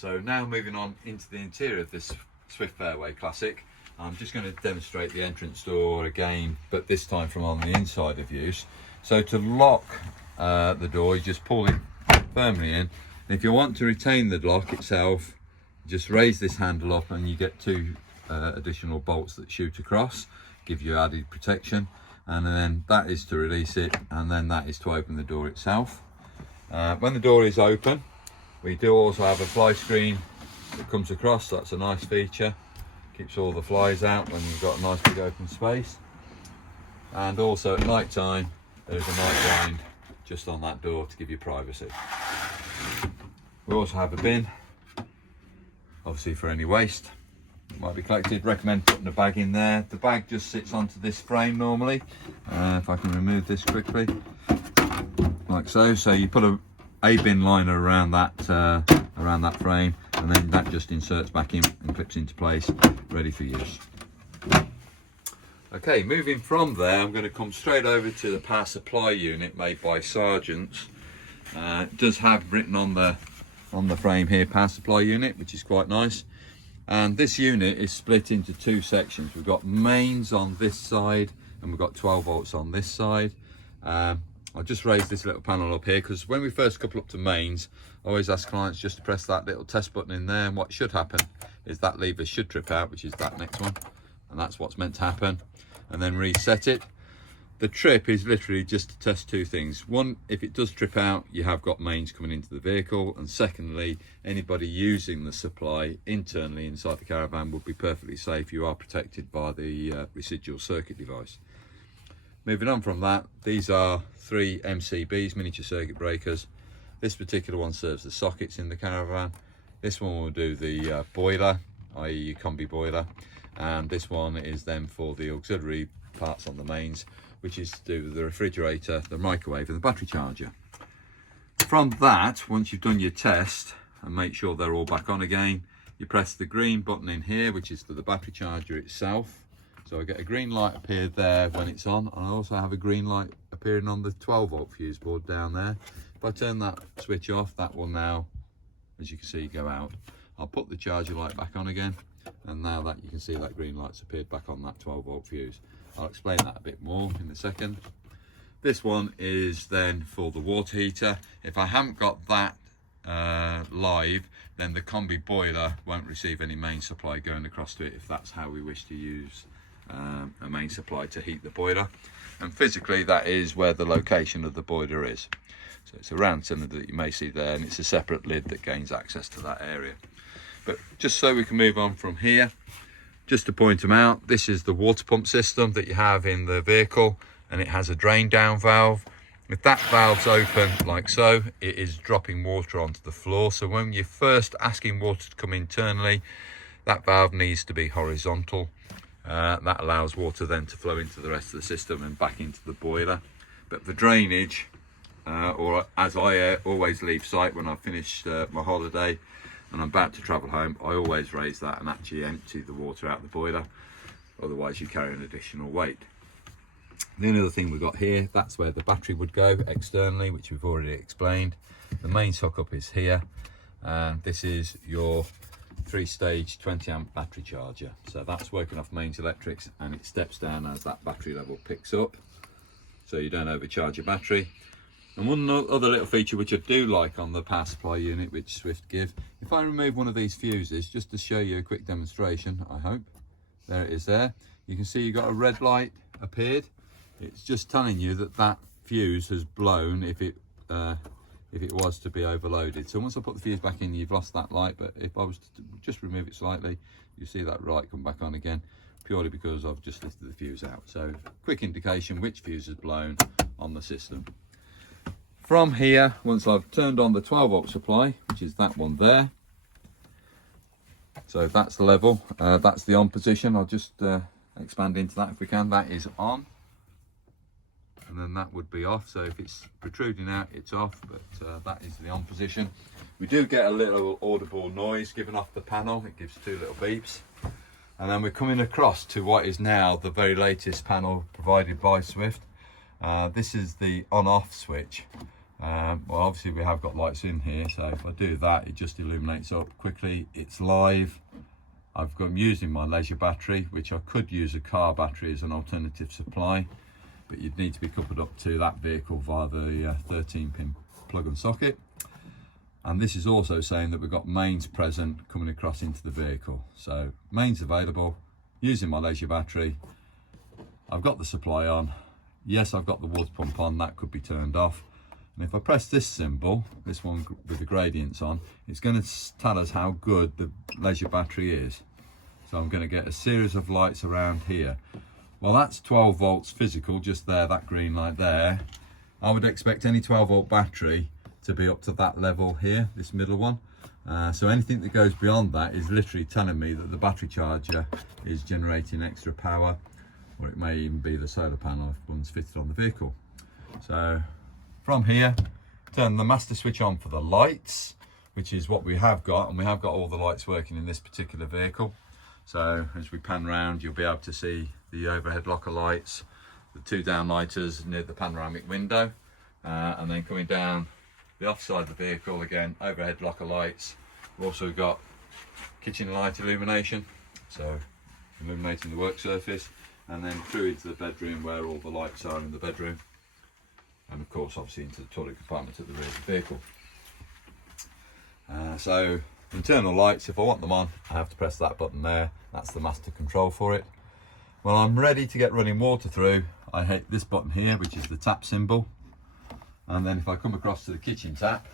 So now moving on into the interior of this Swift Fairway Classic, I'm just going to demonstrate the entrance door again, but this time from on the inside of use. So to lock the door, you just pull it firmly in. And if you want to retain the lock itself, just raise this handle up and you get two additional bolts that shoot across, give you added protection. And then that is to release it, and then that is to open the door itself. When the door is open, we do also have a fly screen that comes across. That's a nice feature, keeps all the flies out when you've got a nice big open space. And also at night time, there's a night blind just on that door to give you privacy. We also have a bin, obviously for any waste that might be collected. Recommend putting a bag in there. The bag just sits onto this frame normally. If I can remove this quickly, like so. So you put a bin liner around that frame, and then that just inserts back in and clips into place, ready for use. Okay, moving from there, I'm going to come straight over to the power supply unit made by Sargent's. It does have written on the frame here, power supply unit, which is quite nice. And this unit is split into two sections. We've got mains on this side, and we've got 12 volts on this side. I'll just raise this little panel up here, because when we first couple up to mains, I always ask clients just to press that little test button in there, and what should happen is that lever should trip out, which is that next one, and that's what's meant to happen, and then reset it. The trip is literally just to test two things. One, if it does trip out, you have got mains coming into the vehicle, and secondly, anybody using the supply internally inside the caravan would be perfectly safe. You are protected by the residual circuit device. Moving on from that, these are 3 MCBs, miniature circuit breakers. This particular one serves the sockets in the caravan. This one will do the boiler, i.e. your combi boiler, and this one is then for the auxiliary parts on the mains, which is to do with the refrigerator, the microwave and the battery charger. From that, once you've done your test and make sure they're all back on again, you press the green button in here, which is for the battery charger itself. So I get a green light appear there when it's on, and I also have a green light appearing on the 12 volt fuse board down there. If I turn that switch off, that will now, as you can see, go out. I'll put the charger light back on again, and now that you can see that green light's appeared back on that 12 volt fuse. I'll explain that a bit more in a second. This one is then for the water heater. If I haven't got that live, then the combi boiler won't receive any main supply going across to it, if that's how we wish to use a main supply to heat the boiler. And physically, that is where the location of the boiler is. So it's a round cylinder that you may see there, and it's a separate lid that gains access to that area. But just so we can move on from here, just to point them out, this is the water pump system that you have in the vehicle, and it has a drain down valve. If that valve's open like so, it is dropping water onto the floor. So when you're first asking water to come internally, that valve needs to be horizontal. That allows water then to flow into the rest of the system and back into the boiler. But for drainage, or as I always leave site when I've finished my holiday and I'm about to travel home, I always raise that and actually empty the water out of the boiler. Otherwise you carry an additional weight. The only other thing we've got here, that's where the battery would go externally, which we've already explained. The main hookup is here, and this is your 3-stage 20 amp battery charger. So that's working off mains electrics, and it steps down as that battery level picks up, so you don't overcharge your battery. And one other little feature which I do like on the power supply unit, which Swift give, if I remove one of these fuses, just to show you a quick demonstration, I hope, there it is there, you can see you've got a red light appeared. It's just telling you that that fuse has blown if it was to be overloaded. So once I put the fuse back in, you've lost that light, but if I was to just remove it slightly, you see that light come back on again, purely because I've just lifted the fuse out. So quick indication which fuse has blown on the system. From here, once I've turned on the 12 volt supply, which is that one there, so that's the level, that's the on position. I'll just expand into that if we can. That is on, and then that would be off. So if it's protruding out, it's off, but that is the on position. We do get a little audible noise given off the panel. It gives 2 little beeps. And then we're coming across to what is now the very latest panel provided by Swift. This is the on-off switch. Well, obviously we have got lights in here, so if I do that, it just illuminates up quickly. It's live. I'm using my leisure battery, which I could use a car battery as an alternative supply, but you'd need to be coupled up to that vehicle via the 13-pin plug and socket. And this is also saying that we've got mains present coming across into the vehicle. So mains available, using my leisure battery. I've got the supply on. Yes, I've got the water pump on, that could be turned off. And if I press this symbol, this one with the gradients on, it's going to tell us how good the leisure battery is. So I'm going to get a series of lights around here. Well, that's 12 volts physical, just there, that green light there. I would expect any 12 volt battery to be up to that level here, this middle one. So anything that goes beyond that is literally telling me that the battery charger is generating extra power, or it may even be the solar panel if one's fitted on the vehicle. So from here, turn the master switch on for the lights, which is what we have got, and we have got all the lights working in this particular vehicle. So as we pan round, you'll be able to see the overhead locker lights, the 2 downlighters near the panoramic window, and then coming down the off side of the vehicle again, overhead locker lights. We've also got kitchen light illumination, so illuminating the work surface, and then through into the bedroom where all the lights are in the bedroom. And of course obviously into the toilet compartment at the rear of the vehicle. So internal lights, if I want them on, I have to press that button there. That's the master control for it. When I'm ready to get running water through, I hit this button here, which is the tap symbol. And then if I come across to the kitchen tap,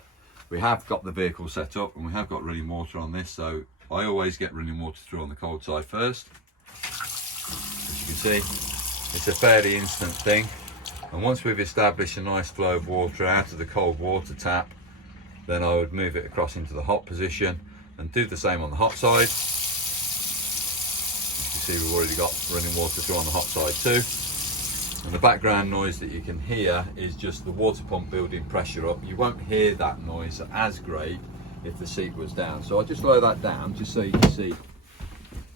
we have got the vehicle set up and we have got running water on this, so I always get running water through on the cold side first. As you can see, it's a fairly instant thing. And once we've established a nice flow of water out of the cold water tap, then I would move it across into the hot position and do the same on the hot side. You can see we've already got running water through on the hot side too. And the background noise that you can hear is just the water pump building pressure up. You won't hear that noise as great if the seat was down. So I'll just lower that down just so you can see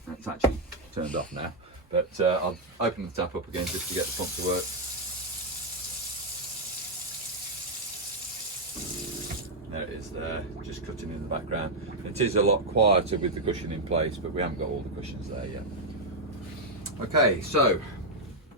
that's actually turned off now. But I'll open the tap up again just to get the pump to work. There it is there, just cutting in the background. It is a lot quieter with the cushion in place, but we haven't got all the cushions there yet. Okay, so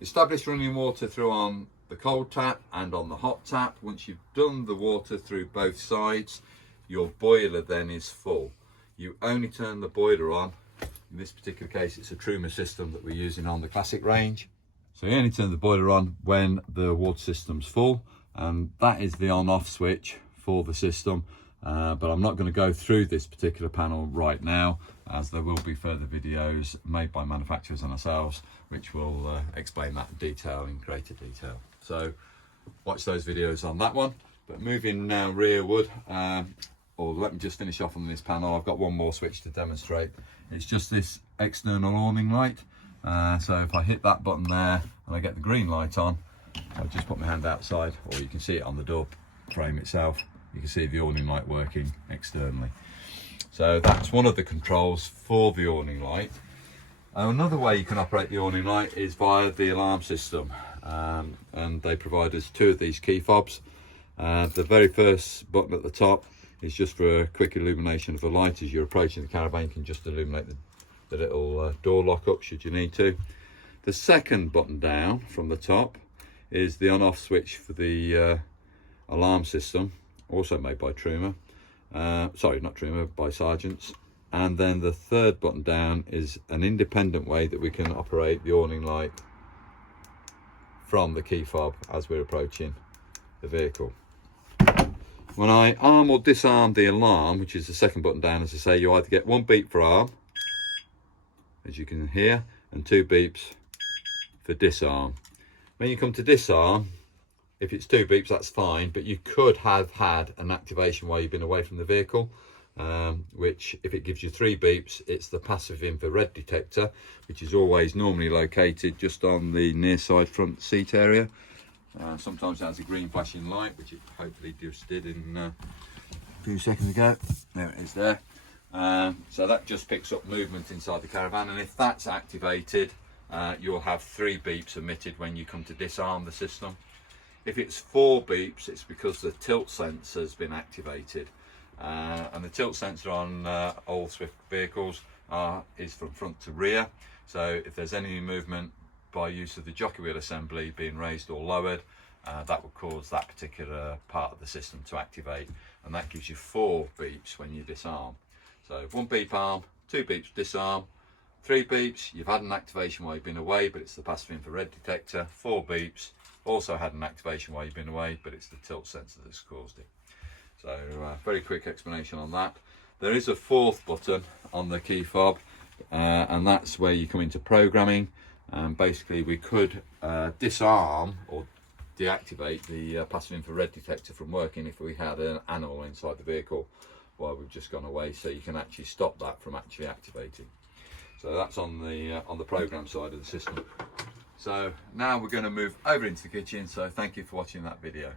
establish running water through on the cold tap and on the hot tap. Once you've done the water through both sides, your boiler then is full. You only turn the boiler on. In this particular case, it's a Truma system that we're using on the Classic range. So you only turn the boiler on when the water system's full, and that is the on-off switch for the system, but I'm not going to go through this particular panel right now, as there will be further videos made by manufacturers and ourselves which will explain that in detail, in greater detail. So watch those videos on that one. But moving now rearward, or let me just finish off on this panel. I've got one more switch to demonstrate. It's just this external awning light. So if I hit that button there and I get the green light on, I'll just put my hand outside, or you can see it on the door frame itself. You can see the awning light working externally. So that's one of the controls for the awning light. Another way you can operate the awning light is via the alarm system, and they provide us 2 of these key fobs. The very first button at the top is just for a quick illumination of the light. As you're approaching the caravan, you can just illuminate the little door lock up should you need to. The second button down from the top is the on-off switch for the alarm system, also made by Truma. Sorry, not Truma, by Sargent's. And then the third button down is an independent way that we can operate the awning light from the key fob as we're approaching the vehicle. When I arm or disarm the alarm, which is the second button down, as I say, you either get 1 beep for arm, as you can hear, and 2 beeps for disarm. When you come to disarm, if it's 2 beeps, that's fine, but you could have had an activation while you've been away from the vehicle, which if it gives you 3 beeps, it's the passive infrared detector, which is always normally located just on the near side front seat area. Sometimes it has a green flashing light, which it hopefully just did in a few seconds ago. There it is there. So that just picks up movement inside the caravan, and if that's activated, you'll have 3 beeps emitted when you come to disarm the system. If it's 4 beeps, it's because the tilt sensor has been activated. And the tilt sensor on all Swift vehicles is from front to rear. So if there's any movement by use of the jockey wheel assembly being raised or lowered, that will cause that particular part of the system to activate, and that gives you 4 beeps when you disarm. So 1 beep arm, 2 beeps disarm, 3 beeps, you've had an activation while you've been away, but it's the passive infrared detector. 4 beeps, also had an activation while you've been away, but it's the tilt sensor that's caused it. So very quick explanation on that. There is a 4th button on the key fob, and that's where you come into programming. Basically we could disarm or deactivate the passive infrared detector from working if we had an animal inside the vehicle while we've just gone away, so you can actually stop that from actually activating. So that's on the program side of the system. So now we're going to move over into the kitchen, so thank you for watching that video.